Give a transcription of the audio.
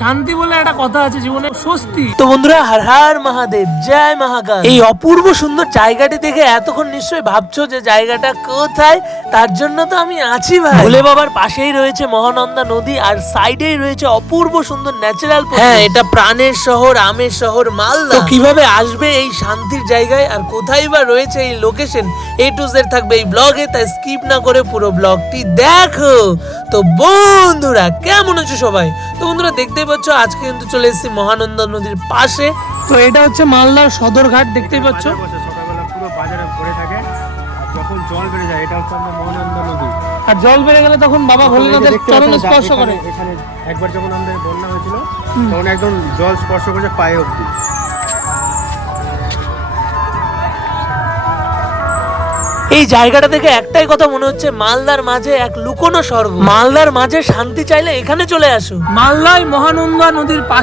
শান্তি বলে একটা কথা আছে জীবনে স্বস্তি। তো বন্ধুরা হর হর মহাদেব জয় মহাকাল এই অপূর্ব সুন্দর জায়গাটি দেখে এতক্ষণ নিশ্চয়ই ভাবছ যে জায়গাটা কোথায়? তার জন্য তো আমি আছি ভাই। ভোলে বাবার পাশেই রয়েছে মহানন্দা নদী আর সাইডেই রয়েছে অপূর্ব সুন্দর ন্যাচারাল হ্যাঁ এটা প্রাণের শহর আমের শহর মালদা। তো কীভাবে আসবে এই শান্তির জায়গায় আর কোথায় বা রয়েছে এই লোকেশন এ টু জেড থাকবে এই ব্লগে তাই স্কিপ না করে পুরো ব্লগটি দেখো। তো বন্ধুরা কেমন আছো সবাই? তো বন্ধুরা দেখতেই পাচ্ছ আজকে কিন্তু চলে এসেছি মহানন্দা নদীর পাশে। তো এটা হচ্ছে মালদার সদরঘাট দেখতেই পাচ্ছ। সকালবেলা পুরো বাজারে ভরে থাকে। যখন জল বেড়ে যায় এটা হচ্ছে আমাদের মহানন্দা নদী। আর জল বেড়ে গেলে তখন বাবা এই ভোলেনাথের চরণ স্পর্শ করে। এখানে একবার যখন আমাদের বন্যা হয়েছিল তখন একদম জল স্পর্শ করেছে পায়ে অব্দি এই জায়গাটা থেকে একটাই কথা মনে হচ্ছে মালদার মাঝে এক লুকোনো স্বর্গ। মালদার মাঝে শান্তি চাইলে এখানে চলে আসো। মালদায় মহানন্দা নদীর পাশে